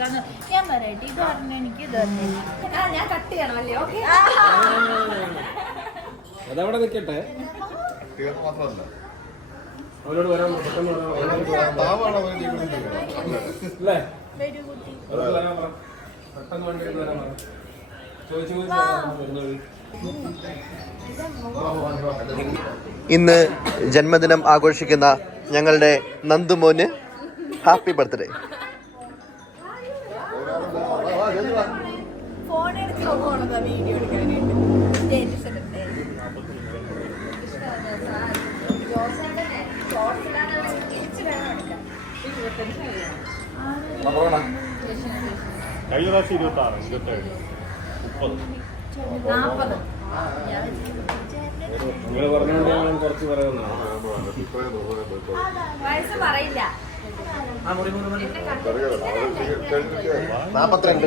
കൊടുക്കാന്ന് ഞാൻ പറയട്ടെ ഇത് പറഞ്ഞു എനിക്ക് ഇത് പറഞ്ഞു ഞാൻ കട്ട് ചെയ്യണമല്ലേ ഓക്കെ അതവിടെ നിൽക്കട്ടെ തീർന്നു മാത്രമല്ല അവരോട് വരാൻ പെട്ടെന്ന് വരാൻ പെട്ടെന്ന് വണ്ടി എടുത്ത് ചോദിച്ചു ഇന്ന് ജന്മദിനം ആഘോഷിക്കുന്ന ഞങ്ങളുടെ നന്ദുമോന് ഹാപ്പി ബർത്ത്ഡേ. വീഡിയോ എടുക്കാനായിട്ട് കഴിഞ്ഞ പ്രാവശ്യം ഇരുപത്തി ആറ് ഇരുപത്തേഴ് മുപ്പത് വിചാരിച്ചു, നിങ്ങൾ പറഞ്ഞുകൊണ്ട് ഞാൻ കുറച്ച് പറയുന്നതാണ് വയസ്സ് പറയില്ല നാപ്പത്തിരണ്ട്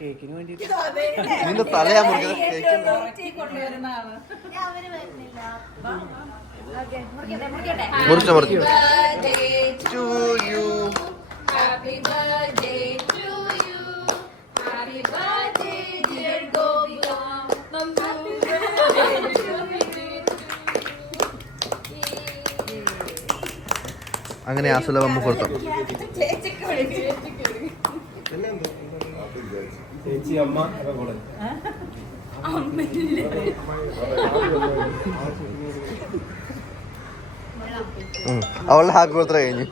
നിന്റെ തലയാ മുറിക്കുന്നത് മുറിച്ചോ മുറിച്ചോ. To you. Happy birthday, dear Gopika. Happy birthday to അങ്ങനെ ആ സുലഭം മുഹൂർത്തം ചേച്ചിക്ക്. ചേച്ചി അമ്മ ഒക്കെ കൂടെ. അവളുടെ ഹാപ്പി ബർത്ത്ഡേ കഴിഞ്ഞു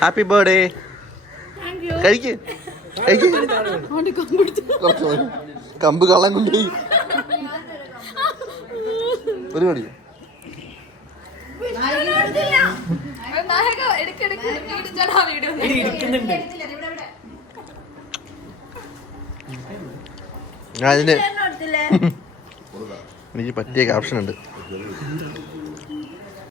ഹാപ്പി ബർത്ത്ഡേ കഴിക്ക് കഴിക്ക്. കമ്പ് കള്ളം കൊണ്ടുപോയി. ഇവിടെ. ഞാൻ അതിന് എനിക്ക് പറ്റിയ ക്യാപ്ഷൻ ഉണ്ട്.